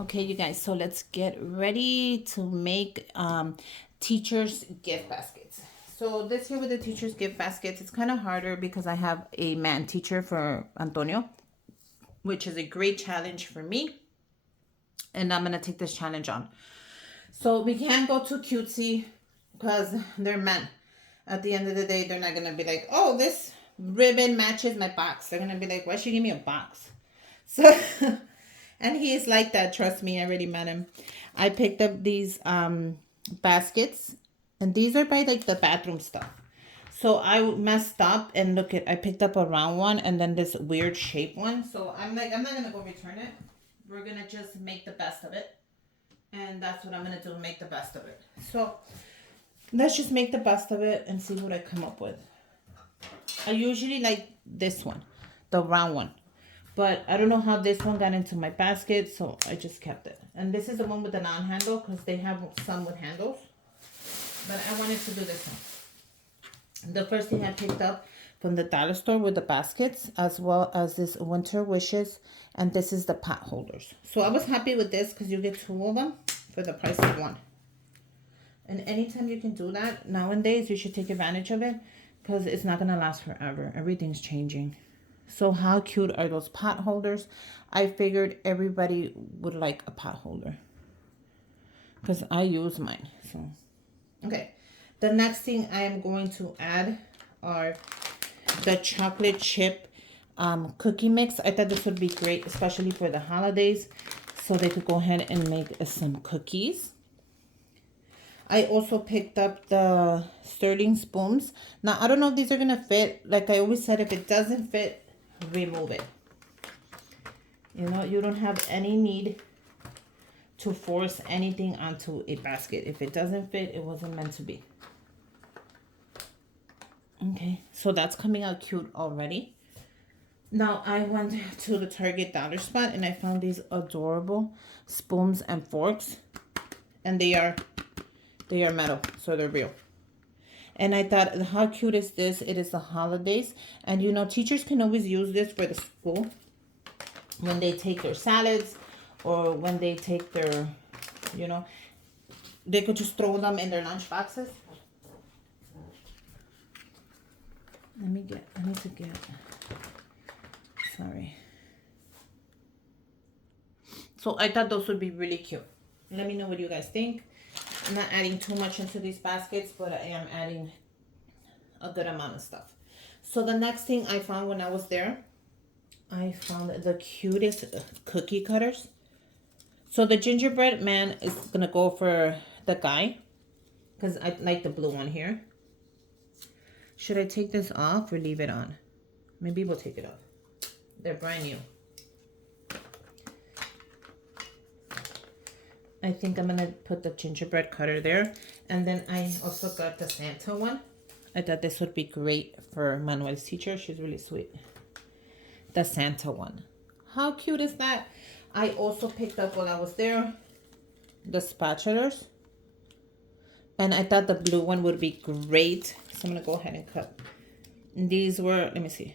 Okay, you guys, so let's get ready to make teachers gift baskets. So this here with the teachers gift baskets, it's kind of harder because I have a man teacher for Antonio, which is a great challenge for me. And I'm going to take this challenge on. So we can't go too cutesy because they're men. At the end of the day, they're not going to be like, oh, this ribbon matches my box. They're going to be like, why should you give me a box? So, and he is like that. Trust me, I already met him. I picked up these baskets, and these are by like the bathroom stuff. So I messed up and look at, I picked up a round one and then this weird shape one. So I'm like, I'm not going to go return it. We're going to just make the best of it. And that's what I'm going to do, make the best of it. So let's just make the best of it and see what I come up with. I usually like this one, the round one. But I don't know how this one got into my basket, so I just kept it. And this is the one with the non-handle because they have some with handles. But I wanted to do this one. The first thing I picked up from the dollar store with the baskets, as well as this winter wishes, and this is the pot holders. So I was happy with this because you get two of them for the price of one. And anytime you can do that nowadays, you should take advantage of it because it's not gonna last forever. Everything's changing. So how cute are those pot holders? I figured everybody would like a pot holder because I use mine. So okay, the next thing I am going to add are the chocolate chip cookie mix. I thought this would be great, especially for the holidays, so they could go ahead and make some cookies. I also picked up the sterling spoons. Now, I don't know if these are going to fit. Like I always said, if it doesn't fit, remove it. You know, you don't have any need to force anything onto a basket. If it doesn't fit, it wasn't meant to be. Okay, so that's coming out cute already. Now I went to the Target dollar spot and I found these adorable spoons and forks, and they are metal, so they're real. And I thought, how cute is this? It is the holidays, and you know, teachers can always use this for the school when they take their salads or when they take their, you know, they could just throw them in their lunch boxes. I need to get, sorry. So I thought those would be really cute. Let me know what you guys think. I'm not adding too much into these baskets, but I am adding a good amount of stuff. So the next thing I found when I was there, I found the cutest cookie cutters. So the gingerbread man is gonna go for the guy because I like the blue one here. Should I take this off or leave it on? Maybe we'll take it off. They're brand new. I think I'm gonna put the gingerbread cutter there. And then I also got the Santa one. I thought this would be great for Manuel's teacher. She's really sweet. The Santa one. How cute is that? I also picked up while I was there the spatulas. And I thought the blue one would be great. So I'm gonna go ahead and cut. And these were, let me see.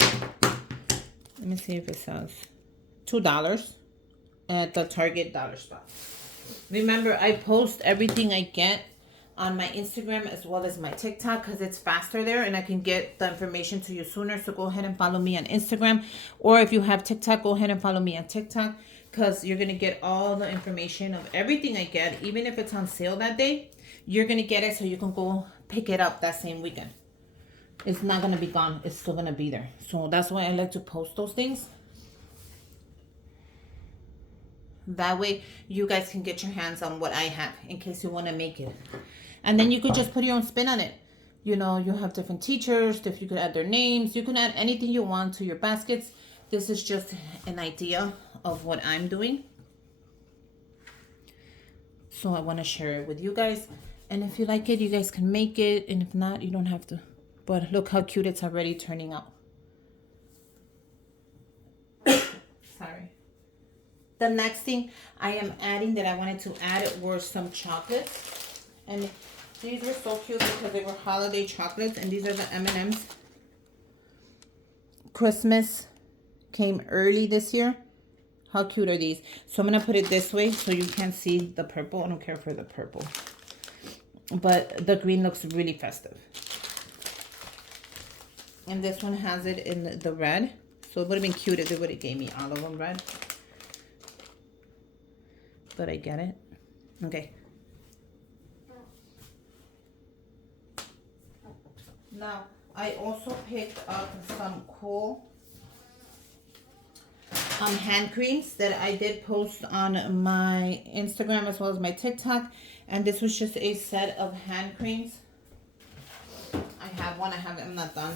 Let me see if it says $2 at the Target dollar spot. Remember, I post everything I get on my Instagram as well as my TikTok because it's faster there and I can get the information to you sooner. So go ahead and follow me on Instagram, or if you have TikTok, go ahead and follow me on TikTok because you're gonna get all the information of everything I get. Even if it's on sale that day, you're gonna get it so you can go pick it up that same weekend. It's not gonna be gone, it's still gonna be there. So that's why I like to post those things. That way you guys can get your hands on what I have in case you want to make it. And then you could just put your own spin on it. You know, you have different teachers, if you could add their names, you can add anything you want to your baskets. This is just an idea of what I'm doing. So I want to share it with you guys. And if you like it, you guys can make it. And if not, you don't have to. But look how cute it's already turning out. Sorry. The next thing I am adding that I wanted to add were some chocolates. And these were so cute because they were holiday chocolates. And these are the M&M's. Christmas came early this year. How cute are these? So I'm going to put it this way so you can't see the purple. I don't care for the purple. But the green looks really festive. And this one has it in the red. So it would have been cute if they would have gave me all of them red. But I get it. Okay. Now, I also picked up some cool hand creams that I did post on my Instagram as well as my TikTok. And this was just a set of hand creams. I have one, I'm not done.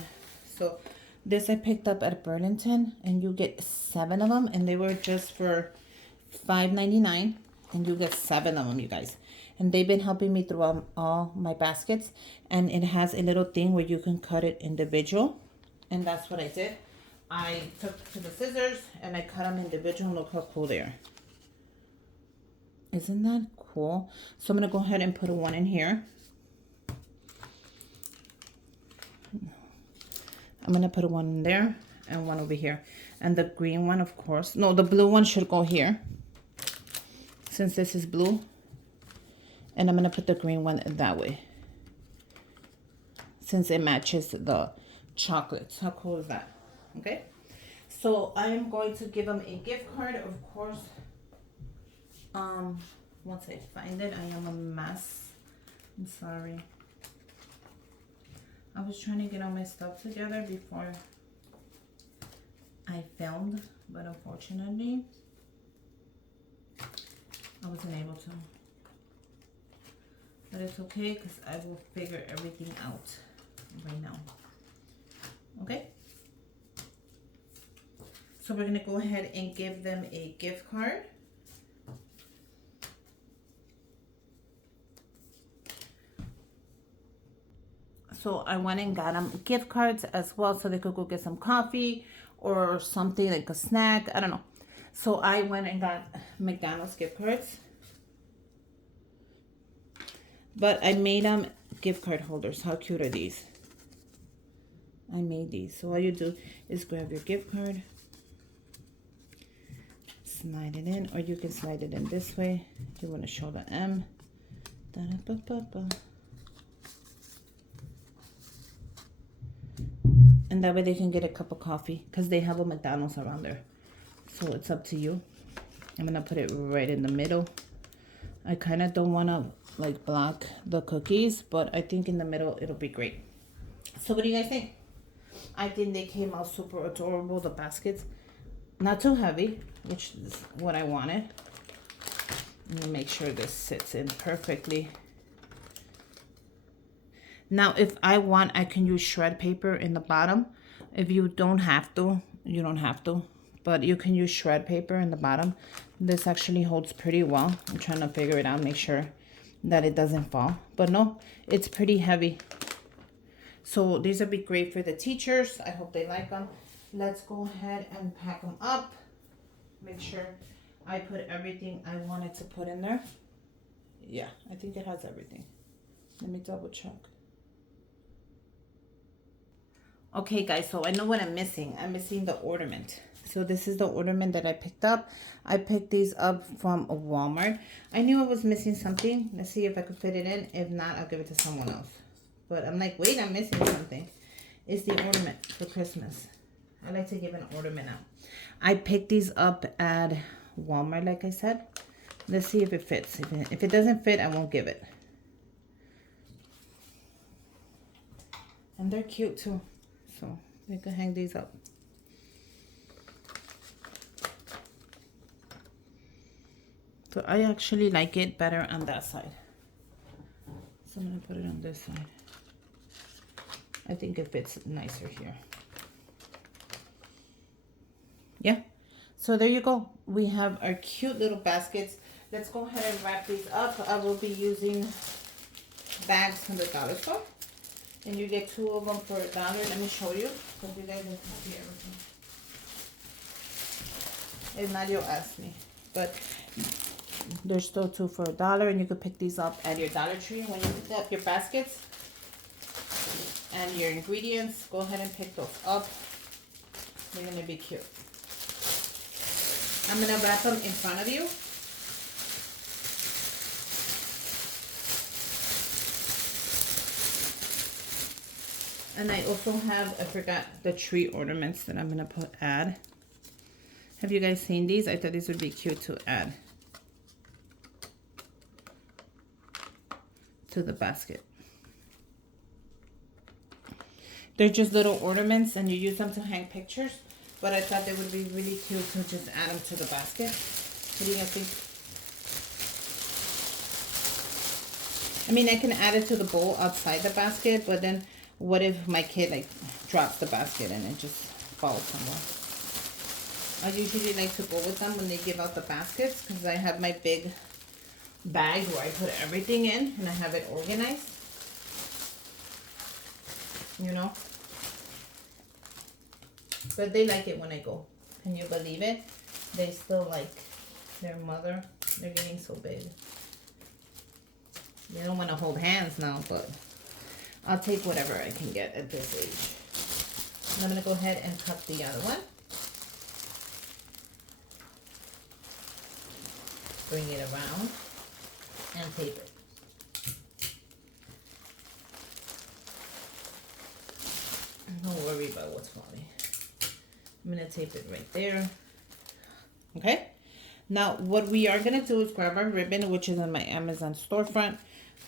So this I picked up at Burlington, and you get 7 of them, and they were just for $5.99, and you get 7 of them, you guys. And they've been helping me throughout all my baskets, and it has a little thing where you can cut it individual, and that's what I did. I took to the scissors and I cut them individual. Look how cool they are. Isn't that cool? So I'm gonna go ahead and put one in here. I'm gonna put one in there and one over here. And the green one, of course. No, the blue one should go here, since this is blue. And I'm gonna put the green one that way, since it matches the chocolates. How cool is that? Okay, so I am going to give them a gift card, of course. Once I find it, I am a mess. I'm sorry. I was trying to get all my stuff together before I filmed, but unfortunately, I wasn't able to. But it's okay, because I will figure everything out right now. Okay? So we're going to go ahead and give them a gift card. So I went and got them gift cards as well, so they could go get some coffee or something like a snack. I don't know. So I went and got McDonald's gift cards. But I made them gift card holders. How cute are these? I made these. So all you do is grab your gift card, slide it in, or you can slide it in this way. You want to show the M. And that way they can get a cup of coffee, because they have a McDonald's around there. So it's up to you. I'm going to put it right in the middle. I kind of don't want to like block the cookies, but I think in the middle it'll be great. So what do you guys think? I think they came out super adorable, the baskets. Not too heavy, which is what I wanted. I'm gonna make sure this sits in perfectly. Now, if I want, I can use shred paper in the bottom. If you don't have to, you don't have to. But you can use shred paper in the bottom. This actually holds pretty well. I'm trying to figure it out, make sure that it doesn't fall. But no, it's pretty heavy. So these would be great for the teachers. I hope they like them. Let's go ahead and pack them up. Make sure I put everything I wanted to put in there. Yeah, I think it has everything. Let me double check. Okay guys, so I know what I'm missing. I'm missing the ornament. So this is the ornament that I picked up. I picked these up from Walmart. I knew I was missing something. Let's see if I could fit it in. If not, I'll give it to someone else. But I'm like, wait, I'm missing something. It's the ornament for Christmas. I like to give an ornament out. I picked these up at Walmart, like I said. Let's see if it fits. If it doesn't fit, I won't give it. And they're cute too. So they can hang these up. So I actually like it better on that side. So I'm going to put it on this side. I think it fits nicer here. Yeah. So there you go. We have our cute little baskets. Let's go ahead and wrap these up. I will be using bags from the dollar store. And you get 2 of them for $1. Let me show you, so you guys can see everything. If not, you'll ask me. But there's still 2 for $1, and you can pick these up at your Dollar Tree. When you pick up your baskets and your ingredients, go ahead and pick those up. They're gonna be cute. I'm gonna wrap them in front of you. And I also have, I forgot the tree ornaments that I'm gonna add. Have you guys seen these? I thought these would be cute to add to the basket. They're just little ornaments and you use them to hang pictures, but I thought they would be really cute to just add them to the basket. What do you guys think? I mean, I can add it to the bowl outside the basket, but then what if my kid like drops the basket and it just falls somewhere? I usually like to go with them when they give out the baskets because I have my big bag where I put everything in and I have it organized. You know? But they like it when I go. Can you believe it? They still like their mother. They're getting so big. They don't want to hold hands now, but I'll take whatever I can get at this age. And I'm going to go ahead and cut the other one. Bring it around and tape it. Don't worry about what's falling. I'm going to tape it right there. Okay. Now, what we are going to do is grab our ribbon, which is on my Amazon storefront.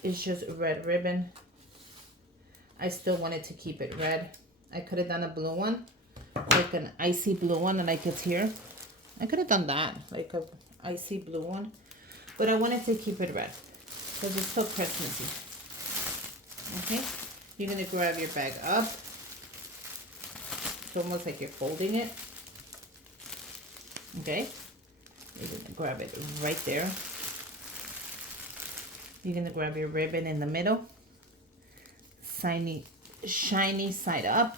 It's just red ribbon. I still wanted to keep it red. I could have done a blue one, like an icy blue one like it's here. I could have done that, like a icy blue one. But I wanted to keep it red because it's so Christmassy. Okay. You're going to grab your bag up. It's almost like you're folding it. Okay. You're going to grab it right there. You're going to grab your ribbon in the middle. Shiny side up.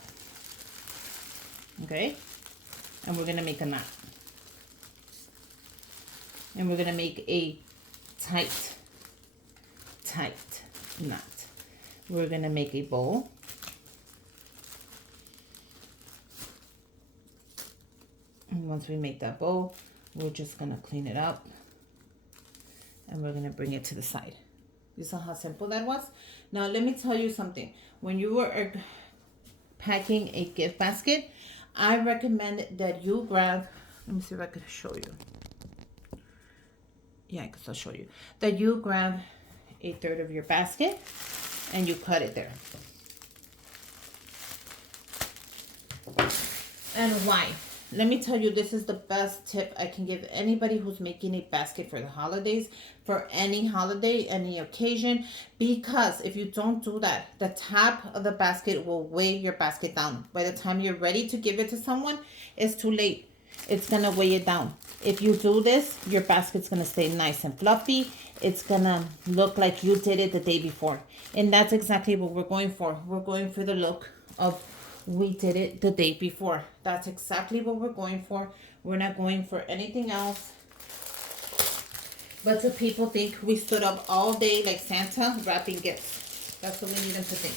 Okay. And we're going to make a knot. And we're going to make a tight knot. We're going to make a bow. And once we make that bow, we're just going to clean it up. And we're going to bring it to the side. You saw how simple that was? Now, let me tell you something. When you are packing a gift basket, I recommend that you grab, let me see if I can show you. Yeah, I can still show you. That you grab 1/3 of your basket and you cut it there. And why? Let me tell you, this is the best tip I can give anybody who's making a basket for the holidays, for any holiday, any occasion, because if you don't do that, the top of the basket will weigh your basket down. By the time you're ready to give it to someone, it's too late. It's going to weigh it down. If you do this, your basket's going to stay nice and fluffy. It's going to look like you did it the day before. And that's exactly what we're going for. We're going for the look of we did it the day before. That's exactly what we're going for. We're not going for anything else. But the people think we stood up all day like Santa wrapping gifts. That's what we need them to think.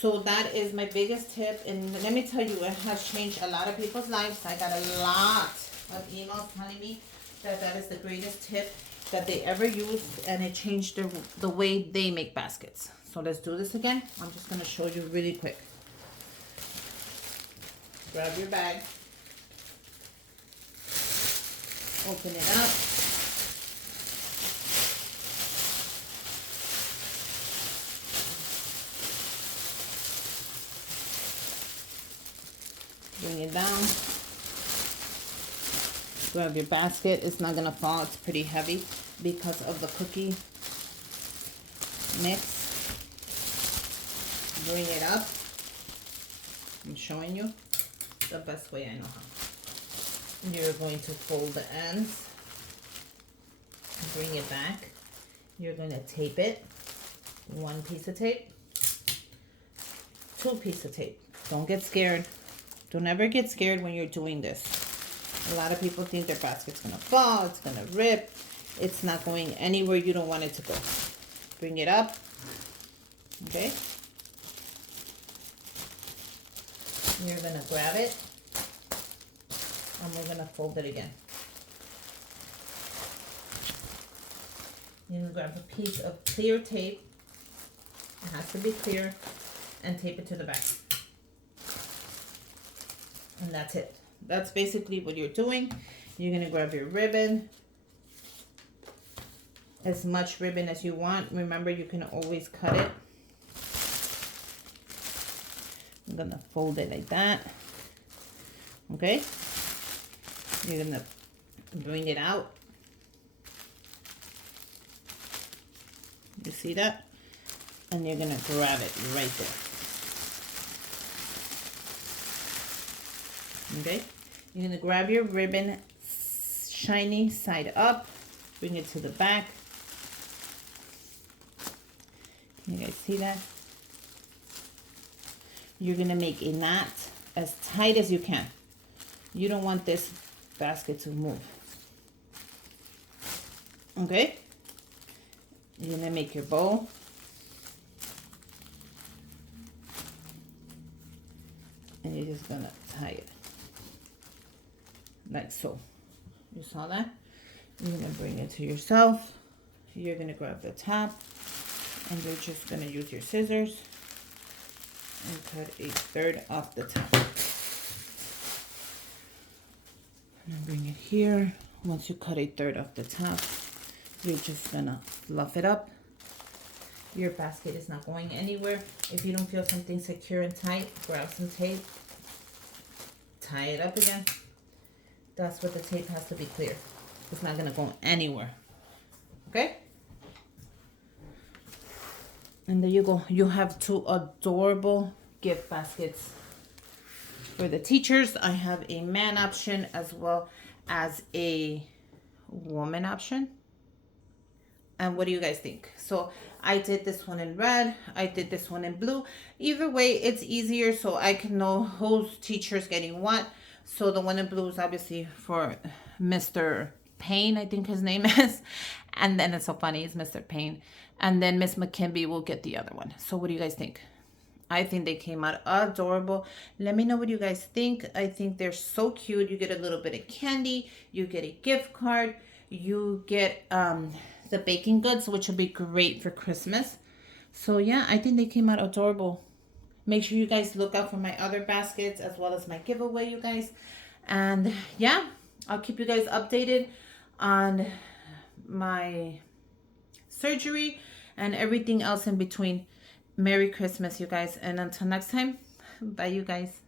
So that is my biggest tip. And let me tell you, it has changed a lot of people's lives. I got a lot of emails telling me that that is the greatest tip that they ever used. And it changed the way they make baskets. So let's do this again. I'm just going to show you really quick. Grab your bag. Open it up. Bring it down. Grab your basket. It's not going to fall. It's pretty heavy because of the cookie mix. Bring it up. I'm showing you the best way I know how. You're going to fold the ends. Bring it back. You're going to tape it. 1 piece of tape. 2 pieces of tape. Don't get scared. Don't ever get scared when you're doing this. A lot of people think their basket's going to fall. It's going to rip. It's not going anywhere you don't want it to go. Bring it up. Okay. You're going to grab it. And we're going to fold it again. You're gonna grab a piece of clear tape. It has to be clear, and tape it to the back. And that's it. That's basically what you're doing. You're gonna grab your ribbon, as much ribbon as you want. Remember, you can always cut it. I'm gonna fold it like that. Okay? You're gonna bring it out. You see that? And you're gonna grab it right there. Okay? You're gonna grab your ribbon, shiny side up, bring it to the back. Can you guys see that? You're gonna make a knot as tight as you can. You don't want this basket to move. Okay? You're gonna make your bow. And you're just gonna tie it. Like so. You saw that? You're gonna bring it to yourself. You're gonna grab the top. And you're just gonna use your scissors and cut a third off the top. And bring it here. Once you cut a third off the top, you're just gonna fluff it up. Your basket is not going anywhere. If you don't feel something secure and tight, grab some tape, tie it up again. That's what the tape has to be clear. It's not gonna go anywhere. Okay? And there you go. You have two adorable gift baskets for the teachers. I have a man option as well as a woman option. And what do you guys think? So I did this one in red. I did this one in blue. Either way, it's easier so I can know whose teacher's getting what. So the one in blue is obviously for Mr. Payne, I think his name is. And then it's so funny, it's Mr. Payne. And then Miss McKimby will get the other one. So what do you guys think? I think they came out adorable. Let me know what you guys think. I think they're so cute. You get a little bit of candy. You get a gift card. You get the baking goods, which will be great for Christmas. So yeah, I think they came out adorable. Make sure you guys look out for my other baskets as well as my giveaway, you guys. And yeah, I'll keep you guys updated on my surgery and everything else in between. Merry Christmas, you guys. And until next time, bye, you guys.